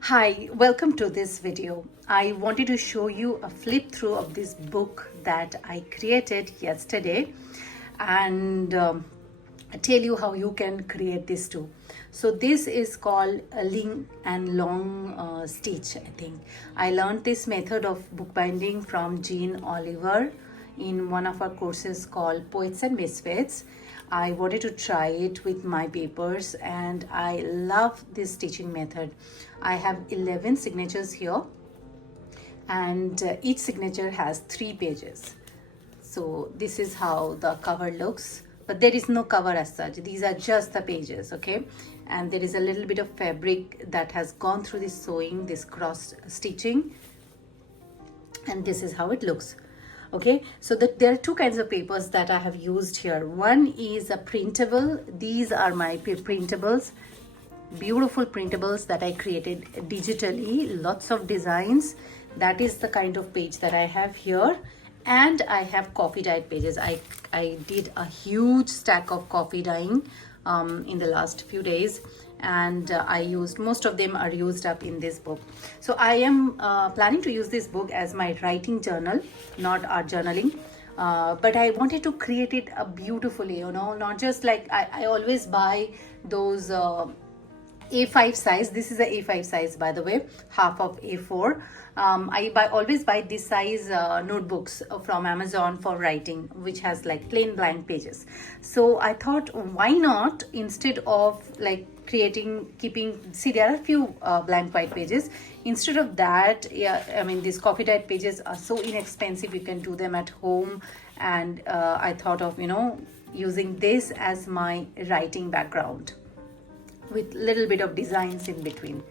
Hi, welcome to this video. I wanted to show you a flip through of this book that I created yesterday and tell you how you can create this too. So this is called a ling and long stitch, I think. I learned this method of bookbinding from Jean Oliver in one of our courses called Poets and Misfits. I wanted to try it with my papers and I love this stitching method. I have 11 signatures here and each signature has 3 pages. So this is how the cover looks, but there is no cover as such. These are just the pages, okay? And there is a little bit of fabric that has gone through this sewing, this cross stitching, and this is how it looks. Okay, so there are two kinds of papers that I have used here. One is a printable. These are my printables, beautiful printables that I created digitally, lots of designs. That is the kind of page that I have here. And I have coffee dyed pages. I did a huge stack of coffee dyeing in the last few days, and I used, most of them are used up in this book. So I am planning to use this book as my writing journal, not art journaling, but I wanted to create it beautifully, you know, not just like I always buy those A5 size. This is a A5 size, by the way, half of A4. I always buy this size notebooks from Amazon for writing, which has like plain blank pages. So I thought, why not, instead of like see, there are a few blank white pages. Instead of that, yeah, I mean, these coffee dyed pages are so inexpensive, you can do them at home. And I thought of, you know, using this as my writing background with little bit of designs in between.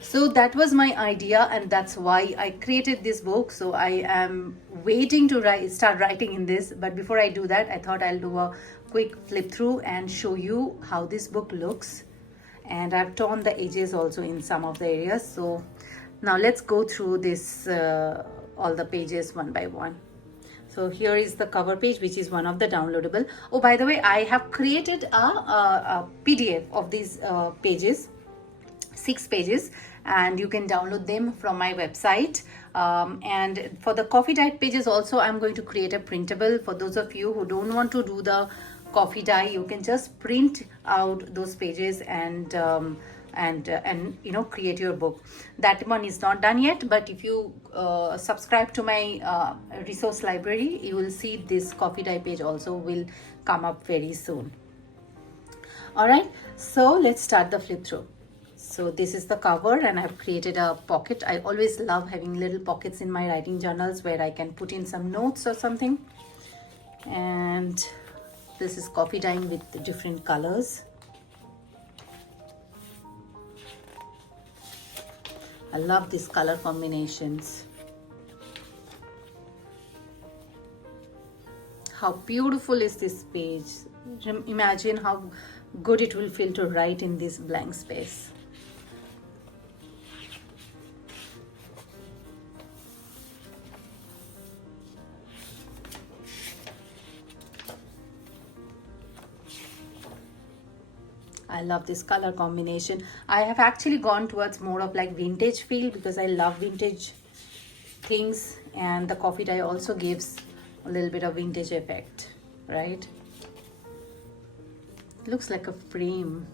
So that was my idea, and that's why I created this book. So I am waiting to start writing in this, but before I do that, I thought I'll do a quick flip through and show you how this book looks. And I've torn the edges also in some of the areas. So now let's go through this all the pages one by one. So here is the cover page, which is one of the downloadable. Oh, by the way, I have created a PDF of these pages, 6 pages, and you can download them from my website. And for the coffee dyed pages also, I'm going to create a printable. For those of you who don't want to do the coffee dye, you can just print out those pages and you know, create your book. That one is not done yet, but if you subscribe to my resource library, you will see this coffee dye page also will come up very soon. All right, so let's start the flip through. So this is the cover, and I've created a pocket. I always love having little pockets in my writing journals where I can put in some notes or something. And this is coffee dyeing with the different colors. I love these color combinations. How beautiful is this page? Imagine how good it will feel to write in this blank space. I love this color combination. I have actually gone towards more of like vintage feel because I love vintage things, and the coffee dye also gives a little bit of vintage effect, right? It looks like a frame.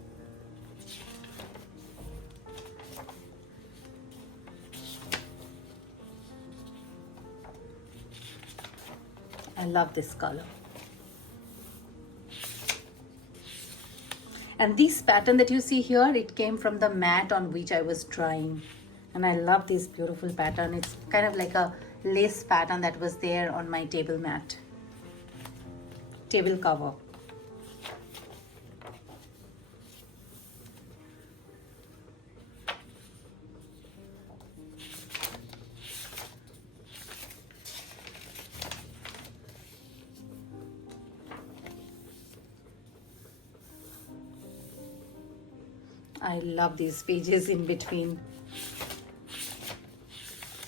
I love this color. And this pattern that you see here, it came from the mat on which I was trying. And I love this beautiful pattern. It's kind of like a lace pattern that was there on my table mat, table cover. I love these pages in between.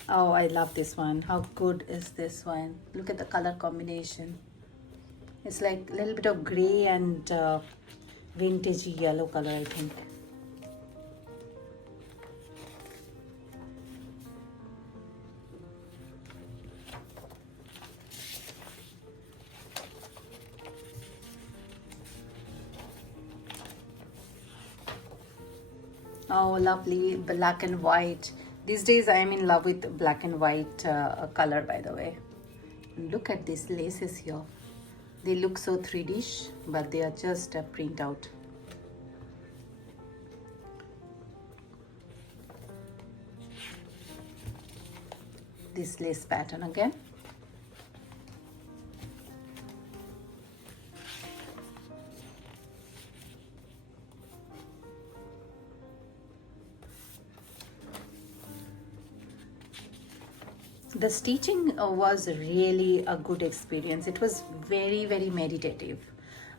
Oh, I love this one. How good is this one? Look at the color combination. It's like a little bit of gray and vintagey yellow color, I think. Oh, lovely black and white. These days I am in love with black and white color, by the way. Look at these laces here. They look so 3D-ish, but they are just a print out. This lace pattern again. The stitching was really a good experience. It was very meditative.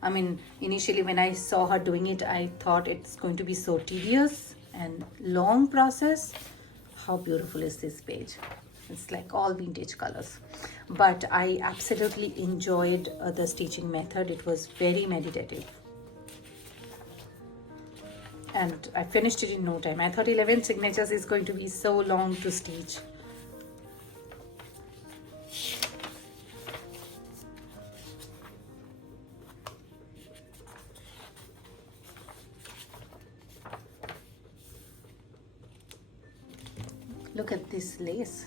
I mean, initially when I saw her doing it, I thought it's going to be so tedious and long process. How beautiful is this page? It's like all vintage colors. But I absolutely enjoyed the stitching method. It was very meditative. And I finished it in no time. I thought 11 signatures is going to be so long to stitch. Look at this lace.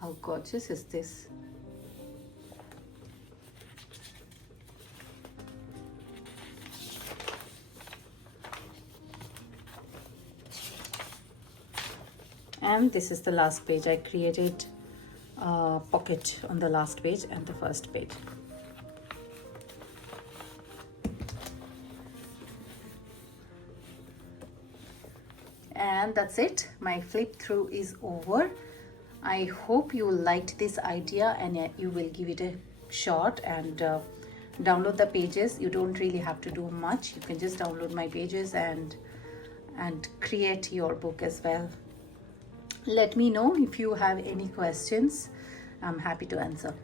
How gorgeous is this? And this is the last page. I created a pocket on the last page and the first page. And that's it. My flip through is over. I hope you liked this idea and you will give it a shot and download the pages. You don't really have to do much. You can just download my pages and create your book as well. Let me know if you have any questions. I'm happy to answer.